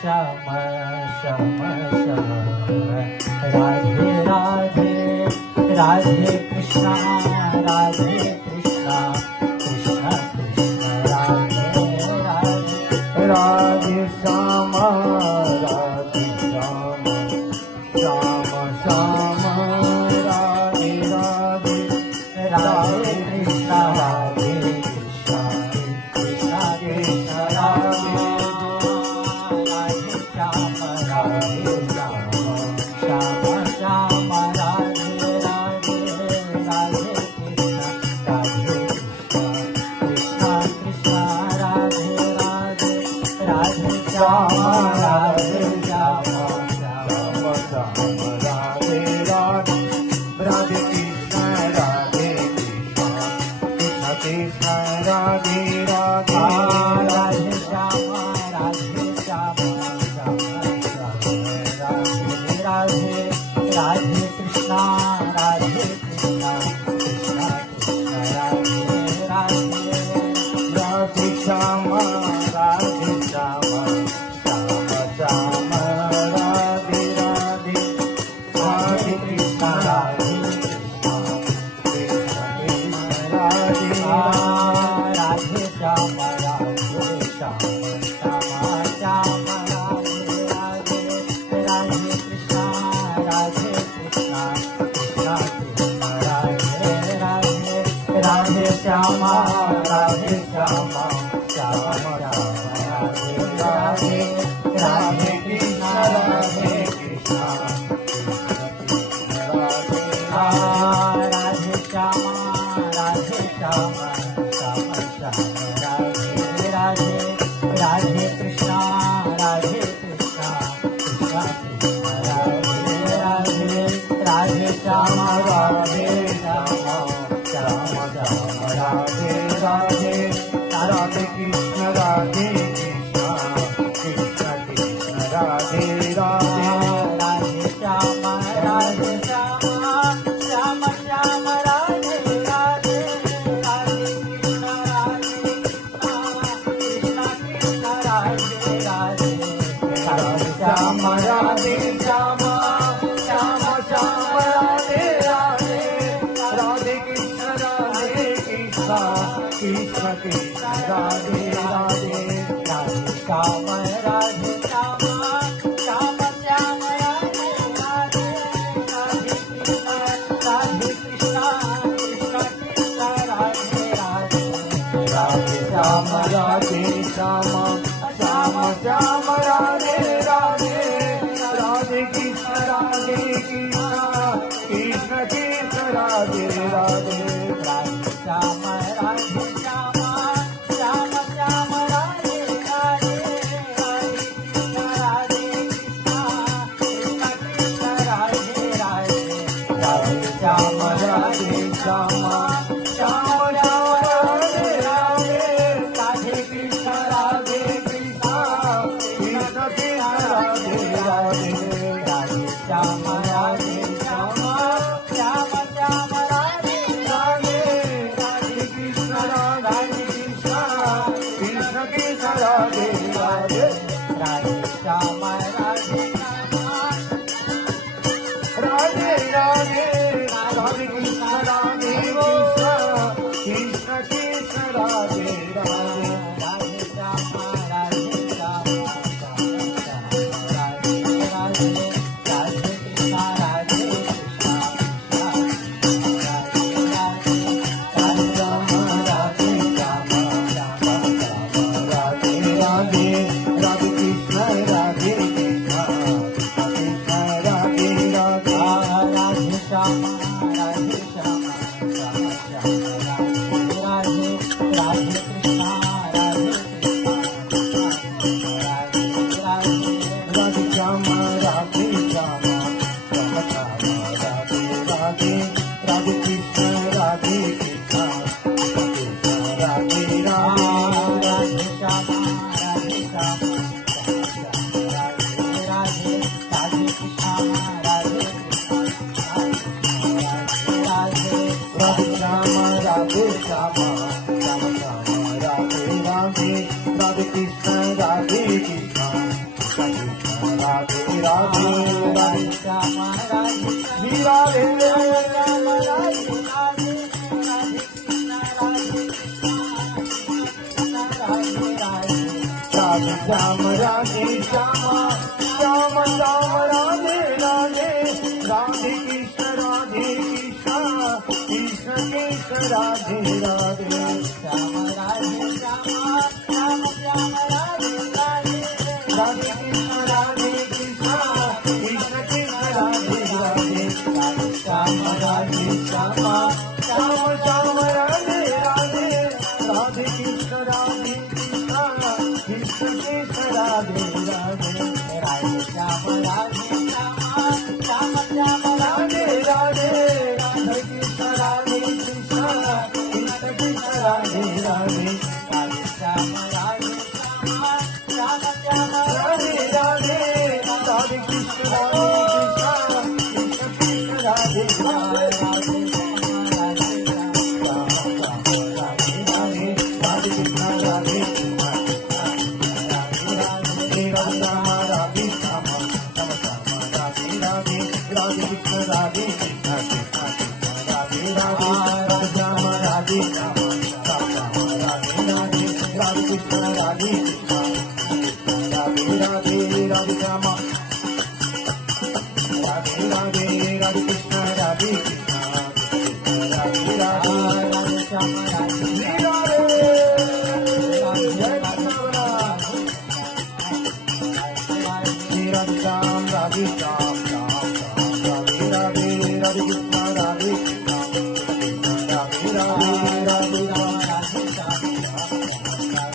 Shyam Shyam Shyam Radhe Radhe Radhe Krishna Radhe Krishna Krishna Krishna Radhe Radhe Radhe Shyam Radhe Shyam Shyam Shyam Radhe Radhe Radhe Krishna Radhe Krishna Krishna Krishna Radhe Shyam Radhe Shyam Shyam Shyam Radhe Radhe Radhe Krishna Radhe Krishna Krishna Radhe Radhe Radhe Shyam Radhe Shyam Shyam Shyam Radhe Radhe Radhe Krishna Radhe Krishna Krishna Radhe Radhe Radhe Shyam Radhe Shyam Radhe Radhe Krishna Radhe Krishna Krishna Krishna Radhe Radhe Radhe Shyam Radhe Shyam Shyam Shyam Radhe Radhe Radhe Krishna Radhe Krishna Krishna Krishna Radhe Radhe Shyam Radhe Shyam Shyam Shyam Radhe Radhe Radhe Krishna Radhe Krishna Krishna Krishna Radhe Radhe Radhe Shyam Radhe Shyam Shyam Shyam Radhe Radhe Radhe Krishna Radhe Krishna Krishna Krishna Radhe Radhe Shyam Radhe Shyam Shyam Shyam Radhe Radhe Radhe Krishna Radhe Krishna Krishna Krishna Radhe Radhe Radhe Shyam Radhe Shyam Shyam Shyam Radhe Radhe Radhe Krishna Radhe Krishna Krishna Krishna Radhe Radhe Radhe Shyam Radhe Shyam Shyam Shyam Radhe Radhe Radhe Krishna Radhe Krishna Krishna Radhe Radhe Radhe Shyam Radhe Shyam Shyam Shyam Radhe Radhe Radhe Krishna Radhe Krishna Krishna Krishna Radhe Radhe Radhe Shyam Radhe Shyam Shyam Shyam Radhe Radhe Radhe Krishna Radhe Krishna Krishna Krishna Radhe Radhe Radhe Shyam Radhe Shyam Shyam Shyam Radhe Radhe Radhe Krishna Radhe Krishna Krishna Krishna Radhe Radhe Radhe Shyam Radhe Shyam Shyam Shyam Radhe Radhe Radhe Krishna Radhe Krishna Krishna Krishna Radhe Radhe Radhe Shyam Radhe Shyam Shyam Shyam Radhe Radhe Radhe Krishna Radhe Krishna Krishna Krishna Radhe Radhe Radhe Shyam Radhe Shyam Shyam Shyam Radhe Radhe Radhe Krishna Radhe Krishna Krishna Krishna Radhe Radhe Radhe Shyam Radhe Shyam Radhe Radhe Radhe Krishna Radhe Krishna Krishna Krishna Radhe Radhe Radhe Shyam Radhe Shyam Shyam Shyam Radhe Radhe Radhe Krishna Radhe Krishna Radhe Radhe Radhe Shyam Radhe Shyam Shyam Shyam Radhe Radhe Radhe Krishna Radhe Krishna Krishna Radhe Radhe Radhe Shyam Radhe Shyam Shyam Shyam Radhe Radhe Radhe Krishna Radhe Krishna Radhe Radhe Radhe Shyam Radhe Shyam Shyam Shyam Radhe Radhe Radhe Krishna Radhe Krishna Krishna Radhe Radhe Radhe Shyam Radhe Shyam Radhe Radhe Radhe Shyam Radhe Shri Radhe Shyam Radhe Radhe Radhe Krishna Radhe Radhe Radhe Radhe Shyam Radhe Shyam Shyam Shyam Radhe Radhe Radhe Krishna Krishna Krishna Radhe Radhe Shyam Radhe Shyam Shyam Shyam Radhe Radhe Radhe Krishna Krishna Krishna Krishna Radhe Radhe Shyam Radhe Shyam Shyam Shyam Radhe Radhe Radhe Krishna Krishna Krishna Radhe Radhe Radhe Shyam Radhe Shyam Shyam Shyam Radhe Radhe Radhe Krishna Krishna Krishna Radhe Radhe Radhe Shyam Radhe Shyam Shyam Shyam Radhe Radhe Radhe Krishna Krishna Radhe Radhe Shyam Radhe